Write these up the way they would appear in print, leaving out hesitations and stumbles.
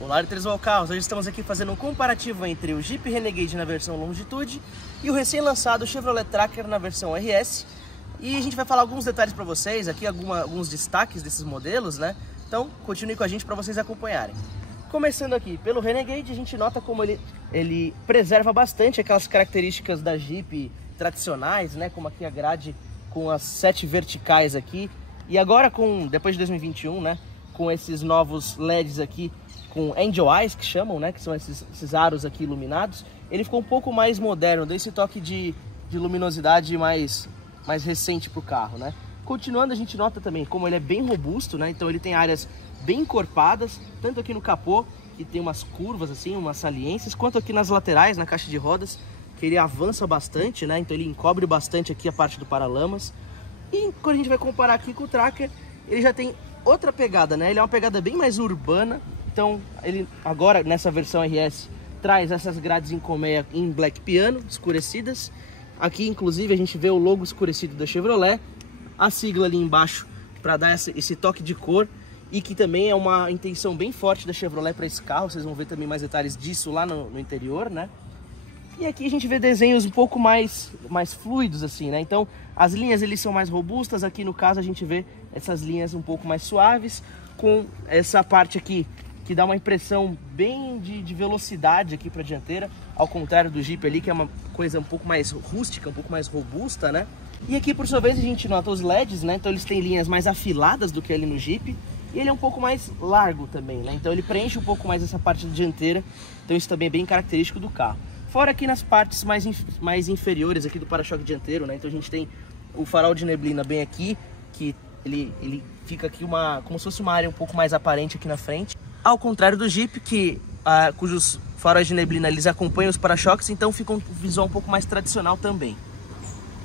Olá, Tresval Carros. Hoje estamos aqui fazendo um comparativo entre o Jeep Renegade na versão Longitude e o recém-lançado Chevrolet Tracker na versão RS. E a gente vai falar alguns detalhes para vocês, aqui alguns destaques desses modelos, né? Então, continue com a gente para vocês acompanharem. Começando aqui pelo Renegade, a gente nota como ele preserva bastante aquelas características da Jeep tradicionais, né? Como aqui a grade com as 7 verticais aqui. E agora, depois de 2021, né? Com esses novos LEDs aqui, com Angel Eyes, que chamam, né? Que são esses aros aqui iluminados. Ele ficou um pouco mais moderno, deu esse toque de luminosidade mais recente para o carro, né? Continuando, a gente nota também como ele é bem robusto, né? Então ele tem áreas bem encorpadas, tanto aqui no capô, que tem umas curvas assim, umas saliências, quanto aqui nas laterais, na caixa de rodas, que ele avança bastante, né? Então ele encobre bastante aqui a parte do paralamas. E quando a gente vai comparar aqui com o Tracker, ele já tem outra pegada, né? Ele é uma pegada bem mais urbana. Então ele agora nessa versão RS traz essas grades em colmeia em black piano, escurecidas. Aqui inclusive a gente vê o logo escurecido da Chevrolet, a sigla ali embaixo para dar esse toque de cor, e que também é uma intenção bem forte da Chevrolet para esse carro. Vocês vão ver também mais detalhes disso lá no interior, né? E aqui a gente vê desenhos um pouco mais fluidos assim, né? Então as linhas eles são mais robustas. Aqui no caso a gente vê essas linhas um pouco mais suaves, com essa parte aqui que dá uma impressão bem de velocidade aqui para a dianteira, ao contrário do Jeep ali, que é uma coisa um pouco mais rústica, um pouco mais robusta, né? E aqui, por sua vez, a gente nota os LEDs, né? Então eles têm linhas mais afiladas do que ali no Jeep, e ele é um pouco mais largo também, né? Então ele preenche um pouco mais essa parte da dianteira, então isso também é bem característico do carro. Fora aqui nas partes mais inferiores aqui do para-choque dianteiro, né? Então a gente tem o farol de neblina bem aqui, que ele fica aqui como se fosse uma área um pouco mais aparente aqui na frente. Ao contrário do Jeep, cujos faróis de neblina eles acompanham os para-choques, então fica um visual um pouco mais tradicional também.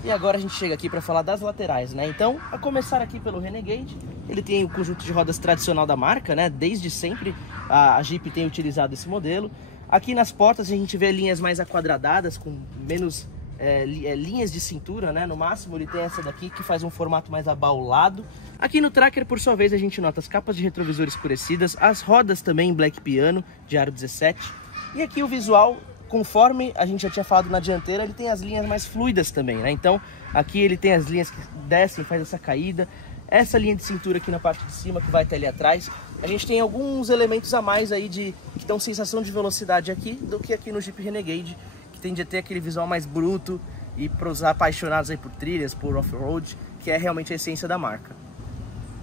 E agora a gente chega aqui para falar das laterais, né? Então, a começar aqui pelo Renegade, ele tem o conjunto de rodas tradicional da marca, né? Desde sempre a Jeep tem utilizado esse modelo. Aqui nas portas a gente vê linhas mais aquadradadas, com menos linhas de cintura, né? No máximo ele tem essa daqui que faz um formato mais abaulado. Aqui no Tracker, por sua vez, a gente nota as capas de retrovisor escurecidas, as rodas também em black piano, de aro 17. E aqui o visual, conforme a gente já tinha falado na dianteira, ele tem as linhas mais fluidas também, né? Então aqui ele tem as linhas que descem, faz essa caída. Essa linha de cintura aqui na parte de cima, que vai até ali atrás. A gente tem alguns elementos a mais aí que dão sensação de velocidade aqui do que aqui no Jeep Renegade, que tende a ter aquele visual mais bruto, e para os apaixonados aí por trilhas, por off-road, que é realmente a essência da marca.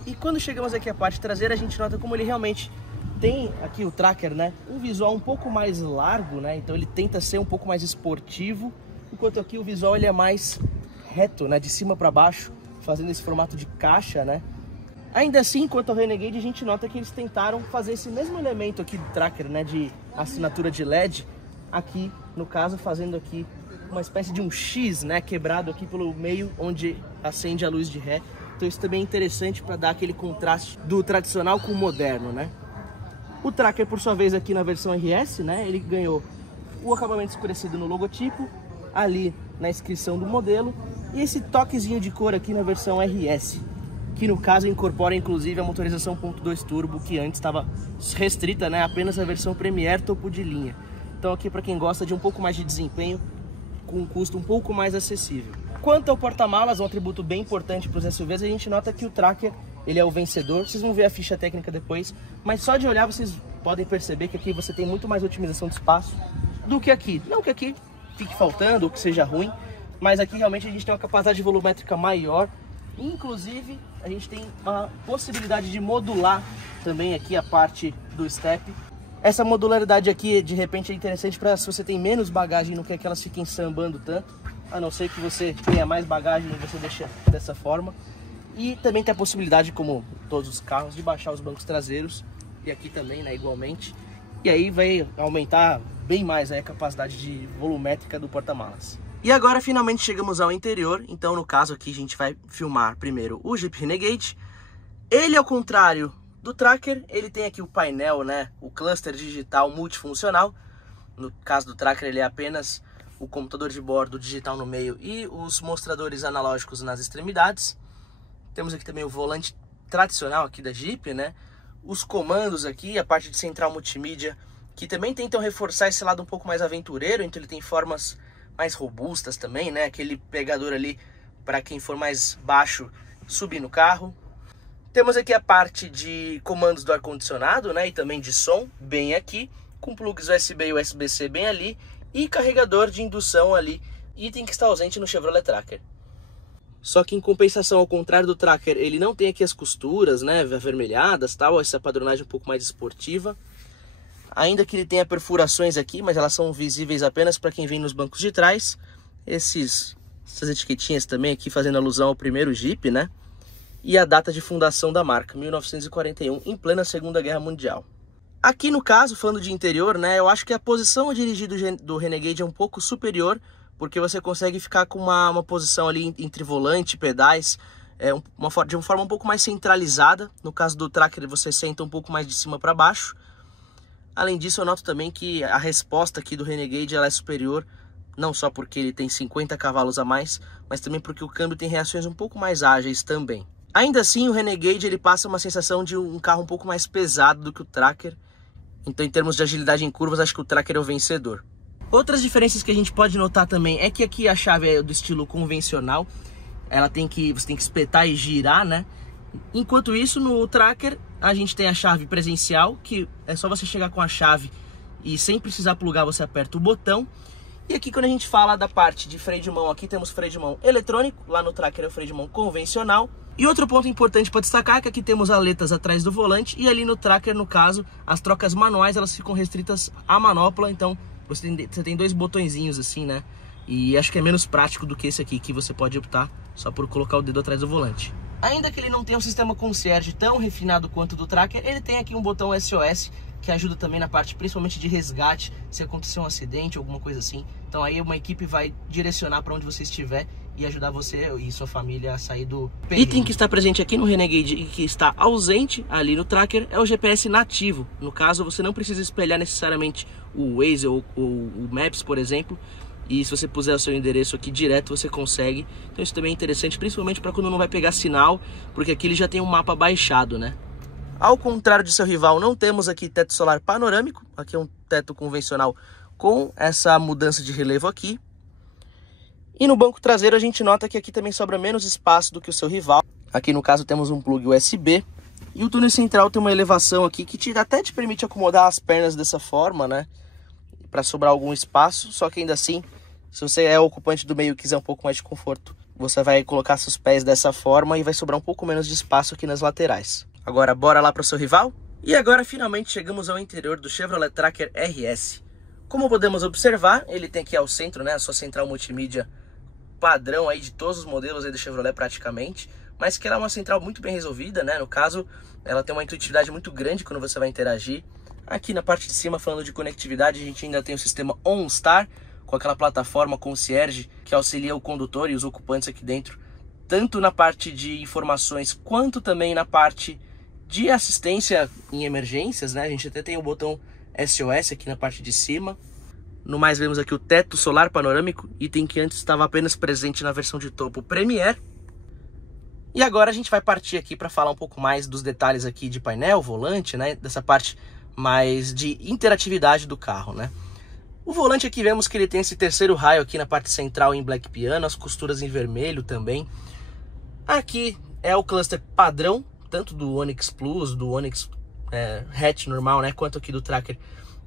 E quando chegamos aqui à parte traseira, a gente nota como ele realmente tem aqui o Tracker, né? Um visual um pouco mais largo, né? Então ele tenta ser um pouco mais esportivo, enquanto aqui o visual ele é mais reto, né? De cima para baixo, fazendo esse formato de caixa, né? Ainda assim, quanto ao Renegade, a gente nota que eles tentaram fazer esse mesmo elemento aqui do Tracker, né? De assinatura de LED, aqui, no caso, fazendo aqui uma espécie de um X, né? Quebrado aqui pelo meio, onde acende a luz de ré. Então isso também é interessante para dar aquele contraste do tradicional com o moderno, né? O Tracker, por sua vez, aqui na versão RS, né? Ele ganhou o acabamento escurecido no logotipo, ali na inscrição do modelo, e esse toquezinho de cor aqui na versão RS, que no caso incorpora inclusive a motorização 1.2 turbo, que antes estava restrita, né? Apenas a versão Premier topo de linha. Então aqui para quem gosta de um pouco mais de desempenho, com um custo um pouco mais acessível. Quanto ao porta-malas, um atributo bem importante para os SUVs, a gente nota que o Tracker ele é o vencedor. Vocês vão ver a ficha técnica depois, mas só de olhar vocês podem perceber que aqui você tem muito mais otimização de espaço do que aqui. Não que aqui fique faltando ou que seja ruim, mas aqui realmente a gente tem uma capacidade volumétrica maior. Inclusive a gente tem uma possibilidade de modular também aqui a parte do step. Essa modularidade aqui de repente é interessante para se você tem menos bagagem, não quer que elas fiquem sambando tanto, a não ser que você tenha mais bagagem e você deixa dessa forma. E também tem a possibilidade, como todos os carros, de baixar os bancos traseiros, e aqui também, né, igualmente. E aí vai aumentar bem mais a capacidade de volumétrica do porta-malas. E agora finalmente chegamos ao interior. Então no caso aqui a gente vai filmar primeiro o Jeep Renegade. Ele, ao contrário do Tracker, ele tem aqui o painel, né, o cluster digital multifuncional. No caso do Tracker ele é apenas o computador de bordo digital no meio e os mostradores analógicos nas extremidades. Temos aqui também o volante tradicional aqui da Jeep, né, os comandos aqui, a parte de central multimídia, que também tentam reforçar esse lado um pouco mais aventureiro, então ele tem formas mais robustas também, né? Aquele pegador ali para quem for mais baixo subir no carro. Temos aqui a parte de comandos do ar-condicionado, né? E também de som, bem aqui, com plugs USB e USB-C bem ali, e carregador de indução ali, item que está ausente no Chevrolet Tracker. Só que em compensação, ao contrário do Tracker, ele não tem aqui as costuras, né, avermelhadas, tal, essa padronagem um pouco mais esportiva. Ainda que ele tenha perfurações aqui, mas elas são visíveis apenas para quem vem nos bancos de trás. Essas etiquetinhas também aqui fazendo alusão ao primeiro Jeep, né? E a data de fundação da marca, 1941, em plena Segunda Guerra Mundial. Aqui no caso, falando de interior, né, eu acho que a posição a dirigir do Renegade é um pouco superior, porque você consegue ficar com uma posição ali entre volante e pedais, de uma forma um pouco mais centralizada. No caso do Tracker, você senta um pouco mais de cima para baixo. Além disso, eu noto também que a resposta aqui do Renegade ela é superior, não só porque ele tem 50 cavalos a mais, mas também porque o câmbio tem reações um pouco mais ágeis também. Ainda assim, o Renegade ele passa uma sensação de um carro um pouco mais pesado do que o Tracker. Então, em termos de agilidade em curvas, acho que o Tracker é o vencedor. Outras diferenças que a gente pode notar também é que aqui a chave é do estilo convencional. Você tem que espetar e girar, né? Enquanto isso, no Tracker, a gente tem a chave presencial, que é só você chegar com a chave e sem precisar plugar, você aperta o botão. E aqui, quando a gente fala da parte de freio de mão, aqui temos freio de mão eletrônico, lá no Tracker é o freio de mão convencional. E outro ponto importante para destacar é que aqui temos aletas atrás do volante, e ali no Tracker, no caso, as trocas manuais, elas ficam restritas à manopla, então você tem dois botõezinhos assim, né? E acho que é menos prático do que esse aqui, que você pode optar só por colocar o dedo atrás do volante. Ainda que ele não tenha um sistema concierge tão refinado quanto o do Tracker, ele tem aqui um botão SOS, que ajuda também na parte principalmente de resgate, se acontecer um acidente, alguma coisa assim. Então aí uma equipe vai direcionar para onde você estiver e ajudar você e sua família a sair do perigo. Item que está presente aqui no Renegade e que está ausente ali no Tracker é o GPS nativo. No caso, você não precisa espelhar necessariamente o Waze ou o Maps, por exemplo. E se você puser o seu endereço aqui direto, você consegue. Então isso também é interessante, principalmente para quando não vai pegar sinal, porque aqui ele já tem um mapa baixado, né? Ao contrário de seu rival, não temos aqui teto solar panorâmico. Aqui é um teto convencional com essa mudança de relevo aqui. E no banco traseiro a gente nota que aqui também sobra menos espaço do que o seu rival. Aqui no caso temos um plug USB. E o túnel central tem uma elevação aqui que até te permite acomodar as pernas dessa forma, né? Para sobrar algum espaço, só que ainda assim, se você é ocupante do meio e quiser um pouco mais de conforto, você vai colocar seus pés dessa forma e vai sobrar um pouco menos de espaço aqui nas laterais. Agora, bora lá para o seu rival? E agora, finalmente, chegamos ao interior do Chevrolet Tracker RS. Como podemos observar, ele tem aqui ao centro, né, a sua central multimídia padrão aí de todos os modelos aí do Chevrolet praticamente, mas que ela é uma central muito bem resolvida, né? No caso, ela tem uma intuitividade muito grande quando você vai interagir. Aqui na parte de cima, falando de conectividade, a gente ainda tem o sistema OnStar, com aquela plataforma concierge que auxilia o condutor e os ocupantes aqui dentro, tanto na parte de informações, quanto também na parte de assistência em emergências, né? A gente até tem o botão SOS aqui na parte de cima. No mais, vemos aqui o teto solar panorâmico, item que antes estava apenas presente na versão de topo Premier. E agora a gente vai partir aqui para falar um pouco mais dos detalhes aqui de painel, volante, né? Dessa parte mais de interatividade do carro, né? O volante aqui vemos que ele tem esse terceiro raio aqui na parte central em black piano, as costuras em vermelho também. Aqui é o cluster padrão, tanto do Onix Plus, do Onix hatch normal, né, quanto aqui do Tracker.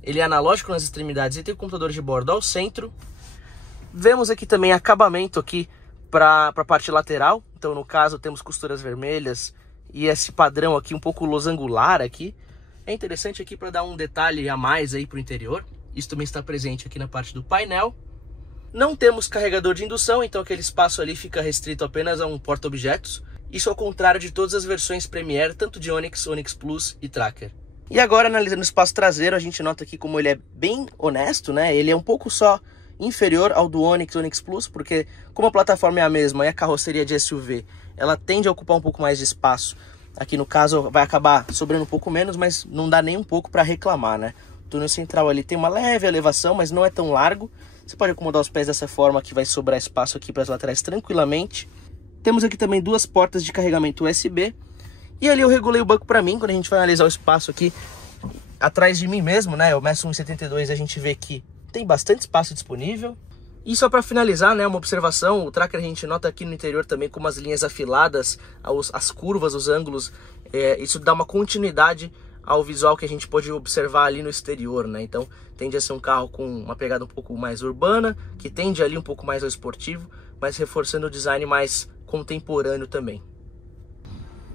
Ele é analógico nas extremidades e tem o computador de bordo ao centro. Vemos aqui também acabamento aqui para a parte lateral. Então, no caso, temos costuras vermelhas e esse padrão aqui um pouco losangular aqui. É interessante aqui para dar um detalhe a mais aí para o interior. Isso também está presente aqui na parte do painel. Não temos carregador de indução, então aquele espaço ali fica restrito apenas a um porta-objetos. Isso ao contrário de todas as versões Premier, tanto de Onix, Onix Plus e Tracker. E agora, analisando o espaço traseiro, a gente nota aqui como ele é bem honesto, né? Ele é um pouco só inferior ao do Onix, Onix Plus, porque como a plataforma é a mesma e a carroceria de SUV, ela tende a ocupar um pouco mais de espaço. Aqui no caso vai acabar sobrando um pouco menos, mas não dá nem um pouco para reclamar, né? O túnel central ali tem uma leve elevação, mas não é tão largo. Você pode acomodar os pés dessa forma que vai sobrar espaço aqui para as laterais tranquilamente. Temos aqui também duas portas de carregamento USB. E ali eu regulei o banco para mim, quando a gente vai analisar o espaço aqui atrás de mim mesmo, né? Eu meço 1,72, a gente vê que tem bastante espaço disponível. E só para finalizar, né, uma observação, o Tracker a gente nota aqui no interior também como as linhas afiladas, as curvas, os ângulos, isso dá uma continuidade ao visual que a gente pode observar ali no exterior, né? Então tende a ser um carro com uma pegada um pouco mais urbana, que tende ali um pouco mais ao esportivo, mas reforçando o design mais contemporâneo também.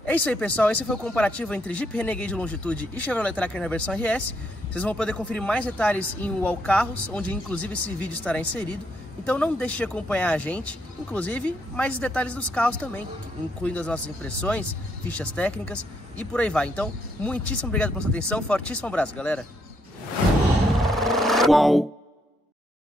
É isso aí, pessoal, esse foi o comparativo entre Jeep Renegade Longitude e Chevrolet Tracker na versão RS. Vocês vão poder conferir mais detalhes em UOL Carros, onde inclusive esse vídeo estará inserido. Então não deixe de acompanhar a gente, inclusive mais detalhes dos carros também, incluindo as nossas impressões, fichas técnicas e por aí vai. Então, muitíssimo obrigado pela sua atenção, fortíssimo abraço, galera! Uau!